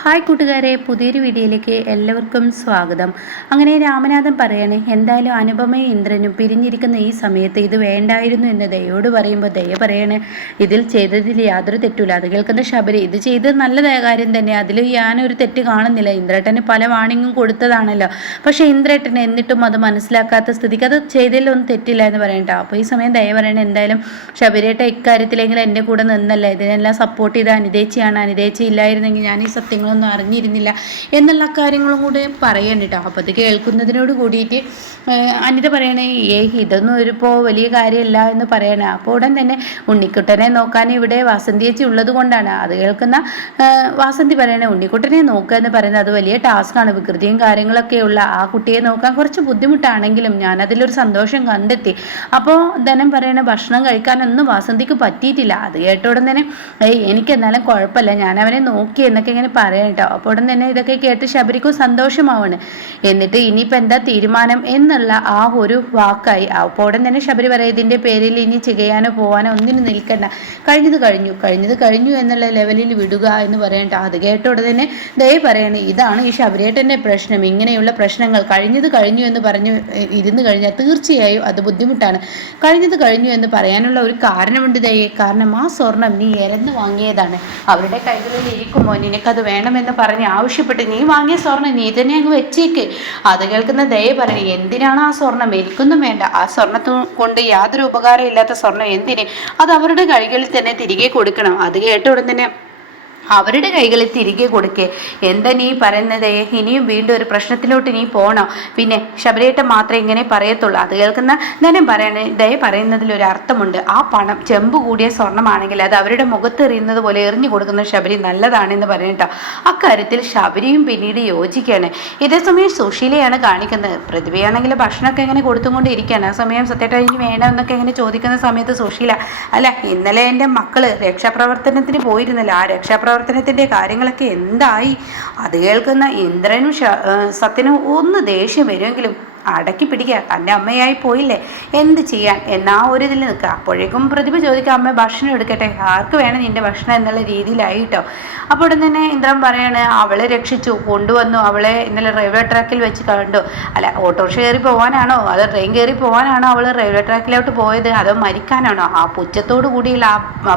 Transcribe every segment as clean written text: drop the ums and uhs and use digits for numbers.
Hi കൂട്ടുകാരെ, പുതിയൊരു വീഡിയോയിലേക്ക് എല്ലാവർക്കും സ്വാഗതം. അങ്ങനെ രാമനാഥൻ പറയാണ്, എന്തായാലും അനുപമയും ഇന്ദ്രനും പിരിഞ്ഞിരിക്കുന്ന ഈ സമയത്ത് ഇത് വേണ്ടായിരുന്നു എന്ന് ദയോട് പറയുമ്പോൾ ദയ പറയാണ്, ഇതിൽ ചെയ്തതിൽ യാതൊരു തെറ്റില്ല. അത് കേൾക്കുന്ന ശബരി, ഇത് ചെയ്തത് നല്ല കാര്യം തന്നെ, അതിൽ ഞാനൊരു തെറ്റ് കാണുന്നില്ല. ഇന്ദ്രേട്ടന് പല വാണിങ്ങും കൊടുത്തതാണല്ലോ, പക്ഷേ ഇന്ദ്രേട്ടന് എന്നിട്ടും അത് മനസ്സിലാക്കാത്ത സ്ഥിതിക്ക് അത് ചെയ്തതിലൊന്നും തെറ്റില്ല എന്ന് പറയണ്ട. അപ്പോൾ ഈ സമയം ദയ പറയണേ, എന്തായാലും ശബരിയേട്ട ഇക്കാര്യത്തിലെങ്കിലും എൻ്റെ കൂടെ നിന്നല്ല, ഇതിനെല്ലാം സപ്പോർട്ട് ചെയ്ത അനിതേച്ചിയാണ്. അനിതേച്ചി ഇല്ലായിരുന്നെങ്കിൽ ഞാൻ ഈ സത്യങ്ങളൊന്നും അറിഞ്ഞിരുന്നില്ല എന്നുള്ള കാര്യങ്ങളും കൂടെ പറയണം കേട്ടോ. അപ്പോൾ അത് കേൾക്കുന്നതിനോട് കൂടിയിട്ട് അനിത പറയണേ, ഇതൊന്നും ഇപ്പോൾ വലിയ കാര്യമല്ല എന്ന് പറയണേ. അപ്പോൾ ഉടൻ തന്നെ ഉണ്ണിക്കുട്ടനെ നോക്കാൻ ഇവിടെ വാസന്തിയേച്ചി ഉള്ളത് കൊണ്ടാണ്. അത് കേൾക്കുന്ന വാസന്തി പറയണേ, ഉണ്ണിക്കുട്ടനെ നോക്കുക എന്ന് പറയുന്നത് അത് വലിയ ടാസ്ക്കാണ്. വികൃതിയും കാര്യങ്ങളൊക്കെയുള്ള ആ കുട്ടിയെ നോക്കാൻ കുറച്ച് ബുദ്ധിമുട്ടാണെങ്കിലും ഞാനതിലൊരു സന്തോഷം കണ്ടെത്തി. അപ്പോൾ ധനം പറയണ, ഭക്ഷണം കഴിക്കാനൊന്നും വാസന്തിക്ക് പറ്റിയിട്ടില്ല. അത് കേട്ട ഉടൻ തന്നെ എനിക്ക് എന്നാലും കുഴപ്പമില്ല, ഞാൻ അവനെ നോക്കി എന്നൊക്കെ ഇങ്ങനെ പറയാം കേട്ടോ. അപ്പോൾ ഉടൻ തന്നെ ഇതൊക്കെ കേട്ട് ശബരിക്കും സന്തോഷമാവാണ്. എന്നിട്ട് ഇനിയിപ്പോൾ എന്താ തീരുമാനം എന്നുള്ള ആ ഒരു വാക്കായി. അപ്പോൾ ഉടൻ തന്നെ ശബരി പറയും, ഇതിൻ്റെ പേരിൽ ഇനി ചെയ്യാനോ പോവാനോ ഒന്നിനും നിൽക്കണ്ട, കഴിഞ്ഞത് കഴിഞ്ഞു എന്നുള്ള ലെവലിൽ വിടുക എന്ന് പറയണ്ട. അത് കേട്ട ഉടൻ തന്നെ ദയ പറയണേ, ഇതാണ് ഈ ശബരിയേട്ടൻ്റെ പ്രശ്നം. ഇങ്ങനെയുള്ള പ്രശ്നങ്ങൾ കഴിഞ്ഞത് കഴിഞ്ഞു എന്ന് പറഞ്ഞു ഇരുന്ന് കഴിഞ്ഞാൽ തീർച്ചയായും അത് ബുദ്ധിമുട്ടാണ്. കഴിഞ്ഞത് കഴിഞ്ഞു എന്ന് പറയാനുള്ള ഒരു കാരണമുണ്ട് ദയേ, കാരണം ആ സ്വർണം നീ എരന്ന് വാങ്ങിയതാണ്. അവരുടെ കൈകളിൽ ഇരിക്കുമ്പോൾ നിനക്കത് വേണമെന്ന് പറഞ്ഞ് ആവശ്യപ്പെട്ട് നീ വാങ്ങിയ സ്വർണം നീ തന്നെ അങ്ങ് വെച്ചേക്ക്. അത് കേൾക്കുന്ന ദയ പറഞ്ഞു, എന്തിനാണ് ആ സ്വർണം? എനിക്കൊന്നും വേണ്ട. ആ സ്വർണ്ണത്തു കൊണ്ട് യാതൊരു ഉപകാരം ഇല്ലാത്ത സ്വർണം എന്തിന്? അത് അവരുടെ കൈകളിൽ തന്നെ തിരികെ കൊടുക്കണം. അത് കേട്ട ഉടൻ തന്നെ അവരുടെ കൈകളിൽ തിരികെ കൊടുക്കേ. എന്താ നീ പറയുന്നത്? ഇനിയും വീണ്ടും ഒരു പ്രശ്നത്തിലോട്ട് നീ പോകണോ? പിന്നെ ശബരിയേട്ടൻ മാത്രമേ ഇങ്ങനെ പറയത്തുള്ളൂ. അത് കേൾക്കുന്ന ധനം പറയണേ, ദയ പറയുന്നതിൽ ഒരു അർത്ഥമുണ്ട്. ആ പണം ചെമ്പ് കൂടിയ സ്വർണ്ണമാണെങ്കിൽ അത് അവരുടെ മുഖത്ത് എറിയുന്നത് പോലെ എറിഞ്ഞു കൊടുക്കുന്ന ശബരി നല്ലതാണെന്ന് പറയട്ടോ. അക്കാര്യത്തിൽ ശബരിയും പിന്നീട് യോജിക്കുകയാണ്. ഇതേസമയം സുശീലയാണ് കാണിക്കുന്നത്. പ്രതിഭയാണെങ്കിൽ ഭക്ഷണമൊക്കെ എങ്ങനെ കൊടുത്തുകൊണ്ടിരിക്കുകയാണ്. ആ സമയം സത്യമായിട്ട് ഇനി വേണമെന്നൊക്കെ എങ്ങനെ ചോദിക്കുന്ന സമയത്ത് സുശീല, അല്ല ഇന്നലെ എൻ്റെ മക്കള് രക്ഷാപ്രവർത്തനത്തിന് പോയിരുന്നില്ല, ആ രക്ഷാപ്രവർത്തനത്തിൻ്റെ കാര്യങ്ങളൊക്കെ എന്തായി? അത് കേൾക്കുന്ന ഇന്ദ്രനും സത്യനും ഒന്ന് ദേഷ്യം വരുമെങ്കിലും അടക്കി പിടിക്കുക. തൻ്റെ അമ്മയായി പോയില്ലേ, എന്ത് ചെയ്യാൻ എന്നാ ഒരു ഇതിൽ നിൽക്കുക. അപ്പോഴേക്കും പ്രതിഭ ചോദിക്കുക, അമ്മ ഭക്ഷണം എടുക്കട്ടെ, ആർക്ക് വേണം നിൻ്റെ ഭക്ഷണം എന്നുള്ള രീതിയിലായിട്ടോ. അപ്പോൾ ഉടൻ തന്നെ ഇന്ദ്രൻ പറയാണ്, അവളെ രക്ഷിച്ചു കൊണ്ടുവന്നു, അവളെ ഇന്നലെ റെയിൽവേ ട്രാക്കിൽ വെച്ച് കണ്ടു. അല്ല, ഓട്ടോറിക്ഷ കയറി പോകാനാണോ അതോ ട്രെയിൻ കയറി പോകാനാണോ അവൾ റെയിൽവേ ട്രാക്കിലോട്ട് പോയത്, അതോ മരിക്കാനാണോ? ആ പുച്ഛത്തോടു കൂടിയുള്ള ആ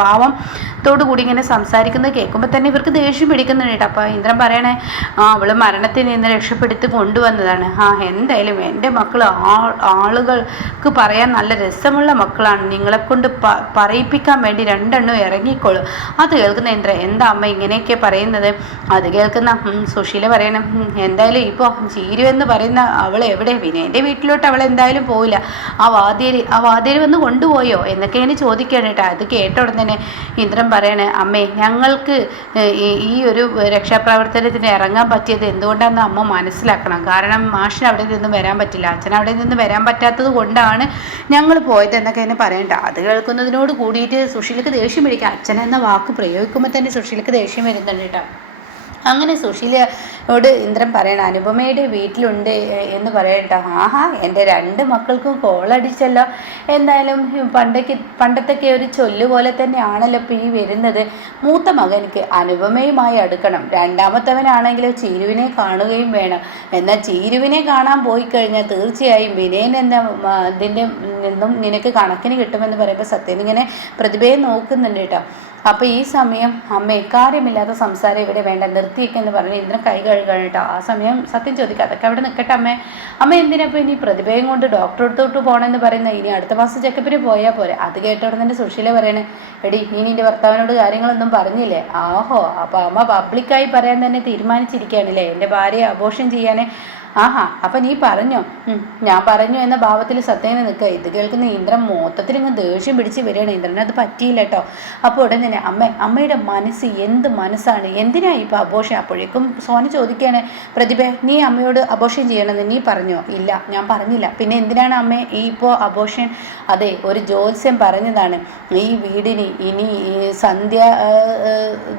ഭാവത്തോടു കൂടി ഇങ്ങനെ സംസാരിക്കുന്നത് കേൾക്കുമ്പോൾ തന്നെ ഇവർക്ക് ദേഷ്യം പിടിക്കുന്നുണ്ട് കേട്ടോ. അപ്പോൾ ഇന്ദ്രൻ പറയണേ, അവൾ മരണത്തിൽ നിന്ന് രക്ഷപ്പെടുത്തി കൊണ്ടുവന്നതാണ്. എന്തായാലും എൻ്റെ മക്കൾ ആളുകൾക്ക് പറയാൻ നല്ല രസമുള്ള മക്കളാണ്. നിങ്ങളെക്കൊണ്ട് പറയിപ്പിക്കാൻ വേണ്ടി രണ്ടെണ്ണം ഇറങ്ങിക്കോളും. അത് കേൾക്കുന്ന ഇന്ദ്ര, എന്താ അമ്മ ഇങ്ങനെയൊക്കെ പറയുന്നത്? അത് കേൾക്കുന്ന സുശീല പറയണം, എന്തായാലും ഇപ്പോൾ ചീരു എന്ന് പറയുന്ന അവൾ എവിടെ? വിനയൻ്റെ വീട്ടിലോട്ട് അവൾ എന്തായാലും പോയില്ല. ആ വാതിരി വന്ന് കൊണ്ടുപോയോ എന്നൊക്കെ ഇങ്ങനെ ചോദിക്കുകയാണ് കേട്ടോ. അത് കേട്ട ഉടൻ തന്നെ ഇന്ദ്രൻ പറയണേ, അമ്മേ ഞങ്ങൾക്ക് ഈ ഒരു രക്ഷാപ്രവർത്തനത്തിന് ഇറങ്ങാൻ പറ്റിയത് എന്തുകൊണ്ടാണെന്ന് അമ്മ മനസ്സിലാക്കണം. കാരണം മാഷിന് അവിടെ നിന്ന് വരാൻ പറ്റില്ല, അച്ഛൻ അവിടെ നിന്ന് വരാൻ പറ്റാത്തത് കൊണ്ടാണ് ഞങ്ങൾ പോയത് എന്നൊക്കെ എന്നെ പറയണ്ട. അത് കേൾക്കുന്നതിനോട് കൂടിയിട്ട് സുശീലക്ക് ദേഷ്യം പിടിക്കുക. അച്ഛൻ എന്ന വാക്ക് പ്രയോഗിക്കുമ്പോൾ തന്നെ സുശീലക്ക് ദേഷ്യം വരുന്നുണ്ട് കേട്ടോ. അങ്ങനെ സുശീലയോട് ഇന്ദ്രൻ പറയണം, അനുപമയുടെ വീട്ടിലുണ്ട് എന്ന് പറയട്ടോ. ആഹാ, എൻ്റെ രണ്ട് മക്കൾക്കും കോളടിച്ചല്ലോ. എന്തായാലും പണ്ടത്തൊക്കെ ഒരു ചൊല്ല് പോലെ തന്നെയാണല്ലോ ഇപ്പോൾ ഈ വരുന്നത്. മൂത്ത മകനിക്ക് അനുപമയുമായി അടുക്കണം, രണ്ടാമത്തവനാണെങ്കിൽ ചീരുവിനെ കാണുകയും വേണം. എന്നാൽ ചീരുവിനെ കാണാൻ പോയി കഴിഞ്ഞാൽ തീർച്ചയായും വിനയൻ എന്ന ഇതിൻ്റെ നിന്നും നിനക്ക് കണക്കിന് കിട്ടുമെന്ന് പറയുമ്പോൾ സത്യനിങ്ങനെ പ്രതിഭയെ നോക്കുന്നുണ്ട് കേട്ടോ. അപ്പോൾ ഈ സമയം അമ്മ കാര്യമില്ലാത്ത സംസാരം ഇവിടെ വേണ്ട, നിർത്തിയേക്കെന്ന് പറഞ്ഞ് ഇന്ദ്രൻ കൈ കഴുകണം കേട്ടോ. ആ സമയം സത്യം ചോദിക്കുക, അതൊക്കെ അവിടെ നിൽക്കട്ടെ അമ്മ എന്തിനപ്പോൾ ഇനി പ്രതിഭയും കൊണ്ട് ഡോക്ടറെ അടുത്തോട്ട് പോകണമെന്ന് പറയുന്നത്? ഇനി അടുത്ത മാസം ചെക്കപ്പിന് പോയാൽ പോരെ. അത് കേട്ടോടെ തന്നെ സുശീല പറയണേ, എടി നീ നിൻ്റെ ഭർത്താവിനോട് കാര്യങ്ങളൊന്നും പറഞ്ഞില്ലേ? ആഹോ, അപ്പോൾ അമ്മ പബ്ലിക്കായി പറയാൻ തന്നെ തീരുമാനിച്ചിരിക്കുകയാണല്ലേ, എൻ്റെ ഭാര്യയെ അബോർഷൻ ചെയ്യാനേ? ആഹാ, അപ്പം നീ പറഞ്ഞോ? ഞാൻ പറഞ്ഞു എന്ന ഭാവത്തിൽ സത്യേന നിൽക്കുക. ഇത് കേൾക്കുന്ന ഇന്ദ്രൻ മൊത്തത്തിൽ ഇങ്ങ് ദേഷ്യം പിടിച്ച് വരികയാണ്. ഇന്ദ്രന് അത് പറ്റിയില്ല കേട്ടോ. അപ്പോൾ ഉടൻ തന്നെ അമ്മയുടെ മനസ്സ് എന്ത് മനസ്സാണ്, എന്തിനാ ഇപ്പോൾ അബോർഷൻ? അപ്പോഴേക്കും സോന ചോദിക്കുകയാണ്, പ്രതിഭ നീ അമ്മയോട് അബോർഷൻ ചെയ്യണമെന്ന് നീ പറഞ്ഞോ? ഇല്ല, ഞാൻ പറഞ്ഞില്ല. പിന്നെ എന്തിനാണ് അമ്മ ഇപ്പോൾ അബോർഷൻ? അതെ, ഒരു ജ്യോത്സ്യം പറഞ്ഞതാണ് ഈ വീടിന് ഇനി സന്ധ്യ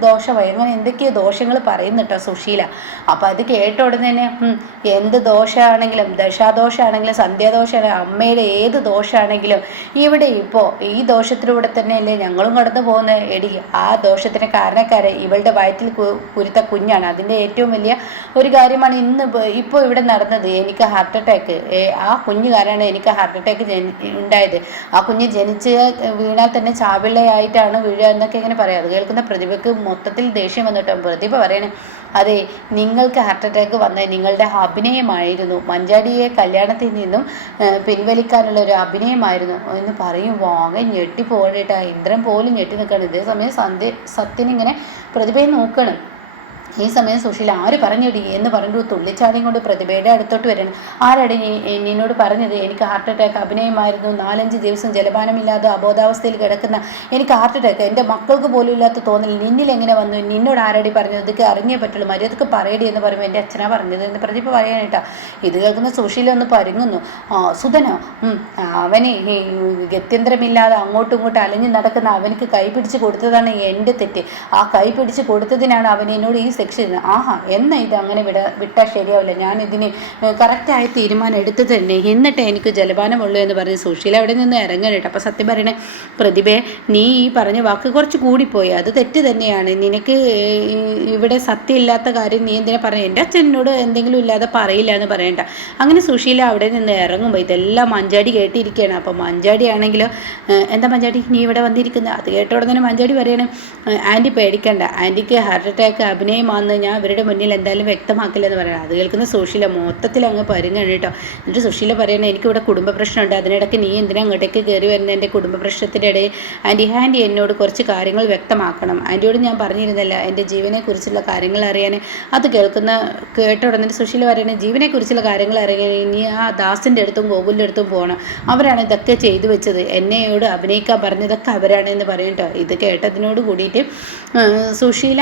ദോഷമായി, അങ്ങനെ എന്തൊക്കെയോ ദോഷങ്ങൾ പറയുന്നു കേട്ടോ സുശീല. അപ്പോൾ അത് കേട്ട ഉടനെ തന്നെ എന്ത് ദോഷമാണെങ്കിലും, ദശാദോഷമാണെങ്കിലും, സന്ധ്യാദോഷമാണെങ്കിലും, അമ്മയുടെ ഏത് ദോഷമാണെങ്കിലും ഇവിടെ ഇപ്പോൾ ഈ ദോഷത്തിലൂടെ തന്നെയല്ലേ ഞങ്ങളും കടന്നു പോകുന്നത്. എടി, ആ ദോഷത്തിന് കാരണക്കാരെ ഇവളുടെ വയറ്റിൽ കുരുത്ത കുഞ്ഞാണ്. അതിൻ്റെ ഏറ്റവും വലിയ ഒരു കാര്യമാണ് ഇപ്പോൾ ഇവിടെ നടന്നത്. എനിക്ക് ഹാർട്ട് അറ്റാക്ക്, ആ കുഞ്ഞ് കാരണമാണ് എനിക്ക് ഹാർട്ട് അറ്റാക്ക് ഉണ്ടായത്. ആ കുഞ്ഞ് ജനിച്ച് വീണാൽ തന്നെ ചാവിള്ളയായിട്ടാണ് വീഴുക എന്നൊക്കെ ഇങ്ങനെ പറയാം. അത് കേൾക്കുന്ന പ്രതിഭയ്ക്ക് മൊത്തത്തിൽ ദേഷ്യം വന്നിട്ടോ. പ്രതിഭ പറയണേ, അതെ, നിങ്ങൾക്ക് ഹാർട്ട് അറ്റാക്ക് വന്നത് നിങ്ങളുടെ അഭിനയമായിരുന്നു, മഞ്ചാടിയെ കല്യാണത്തിൽ നിന്നും പിൻവലിക്കാനുള്ള ഒരു അഭിനയമായിരുന്നു എന്ന് പറയുമ്പോൾ ആകെ ഞെട്ടിപ്പോകേണ്ടിട്ടാ. ഇന്ദ്രൻ പോലും ഞെട്ടി നിൽക്കണം. ഇതേ സമയം സത്യനിങ്ങനെ പ്രതിഭയെ നോക്കണം. ഈ സമയം സുശീല ആര് പറഞ്ഞിടി എന്ന് പറഞ്ഞു തുള്ളിച്ചാടിയും കൊണ്ട് പ്രതിഭയുടെ അടുത്തോട്ട് വരണം. ആരടി നിന്നോട് പറഞ്ഞത് എനിക്ക് ഹാർട്ട് അറ്റാക്ക് അഭിനയമായിരുന്നു, 4-5 ദിവസം ജലപാനമില്ലാതെ അബോധാവസ്ഥയിൽ കിടക്കുന്ന എനിക്ക് ഹാർട്ട് അറ്റാക്ക്, എൻ്റെ മക്കൾക്ക് പോലും ഇല്ലാത്ത തോന്നൽ നിന്നിൽ എങ്ങനെ വന്നു, നിന്നോട് ആരടി പറഞ്ഞത്, ഇതൊക്കെ അറിഞ്ഞേ പറ്റുള്ളൂ, മര്യാദക്ക് പറയടി എന്ന് പറയുമ്പോൾ എൻ്റെ അച്ഛനാ പറഞ്ഞത് എന്ന് പ്രതിഭ പറയാനായിട്ടാ. ഇത് കേൾക്കുന്ന സുശീല ഒന്ന് പരുങ്ങുന്നു. സുധനോ, അവന് ഗത്യന്തരമില്ലാതെ അങ്ങോട്ടും ഇങ്ങോട്ടും അലഞ്ഞു നടക്കുന്ന അവനക്ക് കൈ പിടിച്ച് കൊടുത്തതാണ് എൻ്റെ തെറ്റ്. ആ കൈ പിടിച്ച് കൊടുത്തതിനാണ് അവൻ എന്നോട് ഈ സെക്ഷൻ. ആഹാ, എന്നാ ഇത് അങ്ങനെ വിട്ടാൽ ശരിയാവില്ല, ഞാൻ ഇതിന് കറക്റ്റായ തീരുമാനം എടുത്തു തന്നെ, എന്നിട്ട് എനിക്ക് ജലപാനമുള്ളൂ എന്ന് പറഞ്ഞ് സുശീല അവിടെ നിന്ന് ഇറങ്ങാനായിട്ട്. അപ്പോൾ സത്യം പറയണേ പ്രതിഭയെ, നീ ഈ പറഞ്ഞ വാക്ക് കുറച്ച് കൂടിപ്പോയി, അത് തെറ്റ് തന്നെയാണ്. നിനക്ക് ഇവിടെ സത്യം ഇല്ലാത്ത കാര്യം നീ എന്തിനാ പറഞ്ഞു, എൻ്റെ അച്ഛനോട് എന്തെങ്കിലും ഇല്ലാതെ പറയില്ല എന്ന് പറയണ്ട. അങ്ങനെ സുശീല അവിടെ നിന്ന് ഇറങ്ങുമ്പോൾ ഇതെല്ലാം മഞ്ചാടി കേട്ടിരിക്കുകയാണ്. അപ്പോൾ മഞ്ചാടി ആണെങ്കിലോ, എന്താ മഞ്ചാടി നീ ഇവിടെ വന്നിരിക്കുന്നത്? അത് കേട്ട ഉടനെ മഞ്ചാടി പറയണം, ആൻറ്റി പേടിക്കണ്ട, ആൻറ്റിക്ക് ഹാർട്ട് അറ്റാക്ക് അഭിനയമാണെന്ന് ഞാൻ ഇവരുടെ മുന്നിൽ എന്തായാലും വ്യക്തമാക്കില്ലെന്ന് പറയണം. അത് കേൾക്കുന്ന സുശീല മൊത്തത്തിൽ അങ്ങ് പരുങ്ങാണ് കേട്ടോ. എന്നിട്ട് സുശീല പറയണേ, എനിക്കിവിടെ കുടുംബ പ്രശ്നമുണ്ട്, അതിനിടയ്ക്ക് നീ എന്തിനാ അങ്ങോട്ടേക്ക് കയറി വരുന്നത് എൻ്റെ കുടുംബ പ്രശ്നത്തിൻ്റെ ഇടയിൽ? ആൻറ്റി എന്നോട് കുറച്ച് കാര്യങ്ങൾ വ്യക്തമാക്കണം. ആൻറ്റിയോട് ഞാൻ പറഞ്ഞിരുന്നില്ല എൻ്റെ ജീവനെക്കുറിച്ചുള്ള കാര്യങ്ങൾ അറിയാൻ. അത് കേട്ട ഉടനെ സുശീല പറയണേ, ജീവനെക്കുറിച്ചുള്ള കാര്യങ്ങൾ അറിയാൻ ഇനി ആ ദാസിൻ്റെ അടുത്തും ഗോകുലിൻ്റെ അടുത്തും പോകണം, അവരാണ് ഇതൊക്കെ ചെയ്തു വെച്ചത്, എന്നോട് അഭിനയിക്കാൻ പറഞ്ഞതൊക്കെ അവരാണ് എന്ന് പറയട്ടോ. ഇത് കേട്ടതിനോട് കൂടിയിട്ട് സുശീല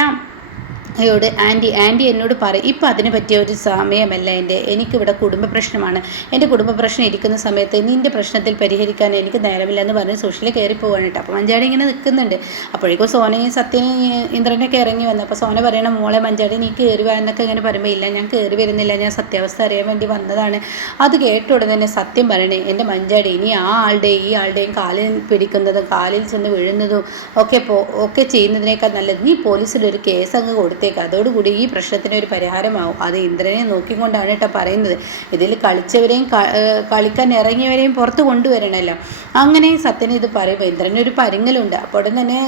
യോട് ആൻറ്റി എന്നോട് പറയും, ഇപ്പം അതിന് പറ്റിയ ഒരു സമയമല്ല എനിക്കിവിടെ കുടുംബ പ്രശ്നമാണ്, എൻ്റെ കുടുംബ പ്രശ്നം ഇരിക്കുന്ന സമയത്ത് നിൻ്റെ പ്രശ്നത്തിൽ പരിഹരിക്കാൻ എനിക്ക് നേരമില്ലെന്ന് പറഞ്ഞ് സുശീല കയറി പോകാനിട്ട്. അപ്പോൾ മഞ്ചാടി ഇങ്ങനെ നിൽക്കുന്നുണ്ട്. അപ്പോഴേക്കും സോനയും സത്യനും ഇന്ദ്രനൊക്കെ ഇറങ്ങി വന്നു. അപ്പോൾ സോന പറയണം, മോളെ മഞ്ചാടി നീ കയറി വാന്നൊക്കെ ഇങ്ങനെ പറയുമ്പോൾ, ഇല്ല ഞാൻ കയറി വരുന്നില്ല, ഞാൻ സത്യാവസ്ഥ അറിയാൻ വേണ്ടി വന്നതാണ്. അത് കേട്ട ഉടനെ തന്നെ സത്യം പറയണേ, എൻ്റെ മഞ്ചാടി ഇനി ആ ആളുടെയും ഈ ആളുടെയും കാലിൽ പിടിക്കുന്നതും കാലിൽ ചെന്ന് വീഴുന്നതും ഒക്കെ ചെയ്യുന്നതിനേക്കാൾ നല്ലത് നീ പോലീസിലൊരു കേസ് അങ്ങ് കൊടുത്തേ, അതോടുകൂടി ഈ പ്രശ്നത്തിന് ഒരു പരിഹാരമാവും. അത് ഇന്ദ്രനെ നോക്കിക്കൊണ്ടാണ് കേട്ടോ പറയുന്നത്. ഇതിൽ കളിച്ചവരെയും കളിക്കാൻ ഇറങ്ങിയവരെയും പുറത്ത് കൊണ്ടുവരണമല്ലോ. അങ്ങനെ സത്യന് ഇത് പറയുമ്പോൾ ഇന്ദ്രനൊരു പരുങ്ങലുണ്ട്. അപ്പോൾ ഉടൻ തന്നെ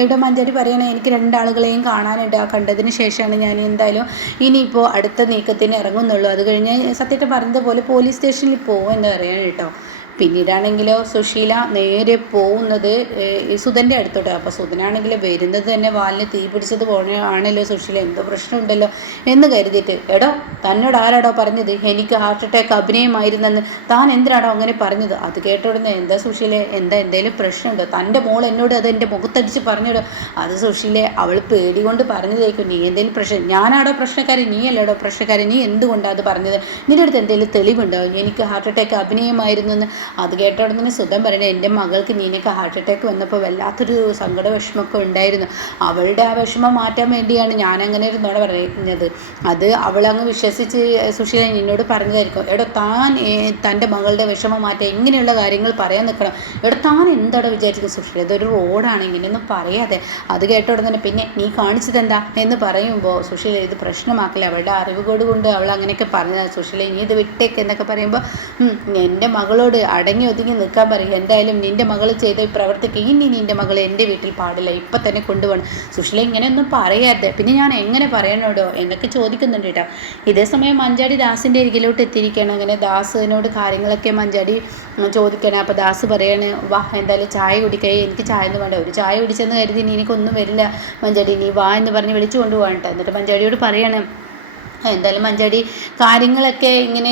ഇവിടെ മഞ്ചാടി പറയണേ, എനിക്ക് 2 ആളുകളെയും കാണാനുണ്ട്, ആ കണ്ടതിന് ശേഷമാണ് ഞാൻ എന്തായാലും ഇനിയിപ്പോൾ അടുത്ത നീക്കത്തിന് ഇറങ്ങുന്നുള്ളൂ. അത് കഴിഞ്ഞ് സത്യത്തെ പറഞ്ഞതുപോലെ പോലീസ് സ്റ്റേഷനിൽ പോകും എന്ന് പറയാൻ കേട്ടോ. പിന്നീടാണെങ്കിലോ സുശീല നേരെ പോകുന്നത് സുധൻ്റെ അടുത്തോട്ട്. അപ്പോൾ സുധനാണെങ്കിൽ വരുന്നത് തന്നെ വാലിന് തീ പിടിച്ചത് ആണല്ലോ. സുശീല എന്തോ പ്രശ്നമുണ്ടല്ലോ എന്ന് കരുതിയിട്ട്, എടോ തന്നോട് ആരാടോ പറഞ്ഞത് എനിക്ക് ഹാർട്ട് അറ്റാക്ക് അഭിനയമായിരുന്നെന്ന്, താൻ എന്തിനാടോ അങ്ങനെ പറഞ്ഞത്? അത് കേട്ട ഉടനെ, എന്താ സുശീലെ, എന്തെങ്കിലും പ്രശ്നമുണ്ടോ? തൻ്റെ മോൾ എന്നോട് അത് എൻ്റെ മുഖത്തടിച്ച് പറഞ്ഞിടോ. അത് സുശീലെ അവൾ പേടി കൊണ്ട് പറഞ്ഞതായിരിക്കും. നീ എന്തെങ്കിലും പ്രശ്നം, ഞാനാടോ പ്രശ്നക്കാരി, നീ അല്ലാടോ പ്രശ്നക്കാരി, നീ എന്തുകൊണ്ടാണ് അത് പറഞ്ഞത്? നിൻ്റെ അടുത്ത് എന്തെങ്കിലും തെളിവുണ്ടോ എനിക്ക് ഹാർട്ട് അറ്റാക്ക് അഭിനയമായിരുന്നു എന്ന്? അത് കേട്ട ഉടനെ സുധൻ പറയണേ, എൻ്റെ മകൾക്ക് നീനൊക്കെ ഹാർട്ട് അറ്റാക്ക് വന്നപ്പോൾ വല്ലാത്തൊരു സങ്കട വിഷമമൊക്കെ ഉണ്ടായിരുന്നു, അവളുടെ ആ വിഷമം മാറ്റാൻ വേണ്ടിയാണ് ഞാനങ്ങനെ ഒരു നുണ പറയുന്നത്. അത് അവളങ്ങ് വിശ്വസിച്ച് സുശീല നിന്നോട് പറഞ്ഞതായിരിക്കും. എടോ താൻ തൻ്റെ മകളുടെ വിഷമം മാറ്റാൻ ഇങ്ങനെയുള്ള കാര്യങ്ങൾ പറയാൻ നിൽക്കണം. എടോ താൻ എന്താടോ വിചാരിക്കുന്നത് സുശീല, ഇതൊരു റോഡാണ്, ഇങ്ങനെയൊന്നും പറയാതെ. അത് കേട്ട ഉടനെ പിന്നെ നീ കാണിച്ചതെന്താ എന്ന് പറയുമ്പോൾ സുശീല ഇത് പ്രശ്നമാക്കില്ല, അവളുടെ അറിവുകോട് കൊണ്ട് അവൾ അങ്ങനെയൊക്കെ പറഞ്ഞത്. സുശീല ഇനി ഇത് വിട്ടേക്ക് എന്നൊക്കെ പറയുമ്പോൾ, എൻ്റെ മകളോട് അടങ്ങി ഒതുങ്ങി നിൽക്കാൻ പറയും, എന്തായാലും നിൻ്റെ മകൾ ചെയ്ത പ്രവർത്തിക്ക് ഇനി നിൻ്റെ മകൾ എൻ്റെ വീട്ടിൽ പാടില്ല, ഇപ്പം തന്നെ കൊണ്ടുപോകണം. സുശീല ഇങ്ങനെയൊന്നും പറയാതെ, പിന്നെ ഞാൻ എങ്ങനെ പറയണോടോ എന്നൊക്കെ ചോദിക്കുന്നുണ്ട് കേട്ടോ. ഇതേ സമയം മഞ്ചാടി ദാസിൻ്റെ അരികിലോട്ട് എത്തിയിരിക്കുകയാണ്. അങ്ങനെ ദാസിനോട് കാര്യങ്ങളൊക്കെ മഞ്ചാടി ചോദിക്കണം. അപ്പോൾ ദാസ് പറയാണ്, വാ എന്തായാലും ചായ കുടിക്കേ, എനിക്ക് ചായ ഒന്നും വേണ്ട, ഒരു ചായ കുടിച്ചെന്ന് കരുതി എനിക്കൊന്നും വരില്ല മഞ്ചാടി, നീ വാ എന്ന് പറഞ്ഞ് വിളിച്ചു കൊണ്ടുപോകാൻ കേട്ടോ. എന്നിട്ട് മഞ്ചാടിയോട് പറയാണ്, എന്തായാലും മഞ്ചാടി കാര്യങ്ങളൊക്കെ ഇങ്ങനെ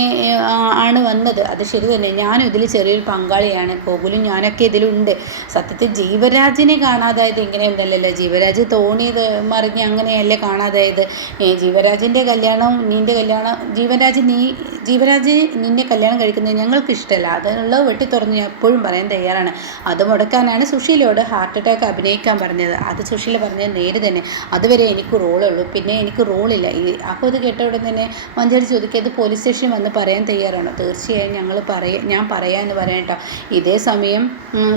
ആണ് വന്നത്, അത് ശരി തന്നെ, ഞാനും ഇതിൽ ചെറിയൊരു പങ്കാളിയാണ്, ഗോകുലും ഞാനൊക്കെ ഇതിലുണ്ട്. സത്യത്തിൽ ജീവരാജിനെ കാണാതായത് ഇങ്ങനെയൊന്നല്ലല്ലോ, ജീവരാജ് തോണി മറിഞ്ഞ് അങ്ങനെയല്ലേ കാണാതായത്. ജീവരാജിൻ്റെ കല്യാണം നിൻ്റെ കല്യാണം, ജീവരാജ് നിന്നെ കല്യാണം കഴിക്കുന്നത് ഞങ്ങൾക്ക് ഇഷ്ടമല്ല, അതിനുള്ള വെട്ടി തുറന്ന് ഞാൻ എപ്പോഴും പറയാൻ തയ്യാറാണ്. അത് മുടക്കാനാണ് സുശീലയോട് ഹാർട്ട് അറ്റാക്ക് അഭിനയിക്കാൻ പറഞ്ഞത്. അത് സുശീല പറഞ്ഞത് നേര് തന്നെ, അതുവരെ എനിക്ക് റോളുള്ളൂ, പിന്നെ എനിക്ക് റോളില്ല. അപ്പോൾ ഇത് കേട്ട ഉടൻ തന്നെ മഞ്ചേരി ചോദിക്കുക ഇത് പോലീസ് സ്റ്റേഷനിൽ വന്ന് പറയാൻ തയ്യാറാണോ? തീർച്ചയായും ഞാൻ പറയാമെന്ന് പറയാം കേട്ടോ. ഇതേ സമയം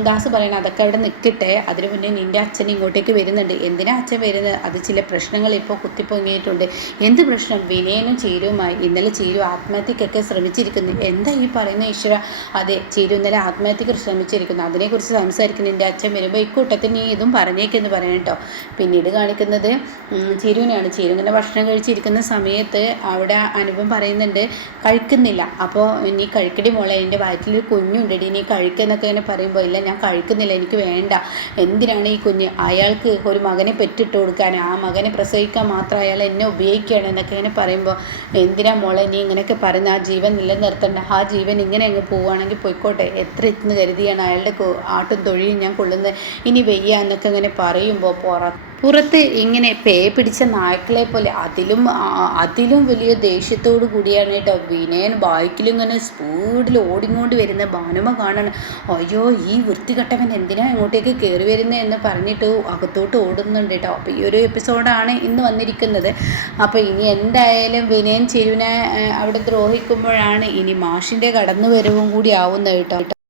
ദാസ് പറയണം അതൊക്കെ അവിടെ നിൽക്കട്ടെ, അതിനു മുന്നേ നിൻ്റെ അച്ഛൻ ഇങ്ങോട്ടേക്ക് വരുന്നുണ്ട്. എന്തിനാ അച്ഛൻ വരുന്നത്? അത് ചില പ്രശ്നങ്ങൾ ഇപ്പോൾ കുത്തിപ്പൊങ്ങിയിട്ടുണ്ട്. എന്ത് പ്രശ്നം? വിനയനും ചീരുവുമായി ഇന്നലെ ചീരു ആത്മഹത്യക്കൊക്കെ ശ്രമിച്ചിരിക്കുന്നു. എന്താ ഈ പറയുന്ന ഈശ്വര? അതെ, ചീരു ഇന്നലെ ആത്മഹത്യക്ക് ശ്രമിച്ചിരിക്കുന്നു. അതിനെക്കുറിച്ച് സംസാരിക്കുന്നു. എൻ്റെ അച്ഛൻ വരുമ്പോൾ ഇക്കൂട്ടത്തിൽ നീ ഇതും പറഞ്ഞേക്കെന്ന് പറയാം കേട്ടോ. പിന്നീട് കാണിക്കുന്നത് ചീരുവിനെയാണ്. ചീരു ഇങ്ങനെ ഭക്ഷണം കഴിച്ചിരിക്കുന്ന സമയത്ത് അവിടെ അനുപം പറയുന്നുണ്ട് കഴിക്കുന്നില്ല. അപ്പോൾ നീ കഴിക്കടി മോളെ, എൻ്റെ വയറ്റിലൊരു കുഞ്ഞുണ്ടടി, നീ കഴിക്കുന്നൊക്കെ ഇങ്ങനെ പറയുമ്പോൾ ഇല്ല ഞാൻ കഴിക്കുന്നില്ല, എനിക്ക് വേണ്ട. എന്തിനാണ് ഈ കുഞ്ഞ്? അയാൾക്ക് ഒരു മകനെ പെറ്റിട്ട് കൊടുക്കാൻ, ആ മകനെ പ്രസവിക്കാൻ മാത്രം അയാൾ എന്നെ ഉപയോഗിക്കുകയാണ് എന്നൊക്കെ ഇങ്ങനെ പറയുമ്പോൾ എന്തിനാ മോളെ നീ ഇങ്ങനെയൊക്കെ പറയുന്നത്? ആ ജീവൻ നിലനിർത്തേണ്ട, ആ ജീവൻ ഇങ്ങനെ അങ്ങ് പോവുകയാണെങ്കിൽ പോയിക്കോട്ടെ, എത്ര ഇന്ന് കരുതിയാണ് അയാളുടെ ആട്ടും തൊഴിയും ഞാൻ കൊള്ളുന്നത്, ഇനി വെയ്യ എന്നൊക്കെ ഇങ്ങനെ പറയുമ്പോൾ പുറത്ത് ഇങ്ങനെ പേ പിടിച്ച നായ്ക്കളെ പോലെ അതിലും വലിയ ദേഷ്യത്തോടു കൂടിയാണ് കേട്ടോ വിനയൻ ബൈക്കിലിങ്ങനെ സ്പീഡിൽ ഓടിക്കൊണ്ട് വരുന്ന ഭാനുമ കാണണം. അയ്യോ ഈ വൃത്തികെട്ടവൻ എന്തിനാ ഇങ്ങോട്ടേക്ക് കയറി വരുന്നത് എന്ന് പറഞ്ഞിട്ട് അകത്തോട്ട് ഓടുന്നുണ്ട് കേട്ടോ. അപ്പോൾ ഈ ഒരു എപ്പിസോഡാണ് ഇന്ന് വന്നിരിക്കുന്നത്. അപ്പോൾ ഇനി എന്തായാലും വിനയൻ ചിരുവിനെ അവിടെ ദ്രോഹിക്കുമ്പോഴാണ് ഇനി മാഷിൻ്റെ കടന്നു വരവും കൂടി ആവുന്നത് കേട്ടോ.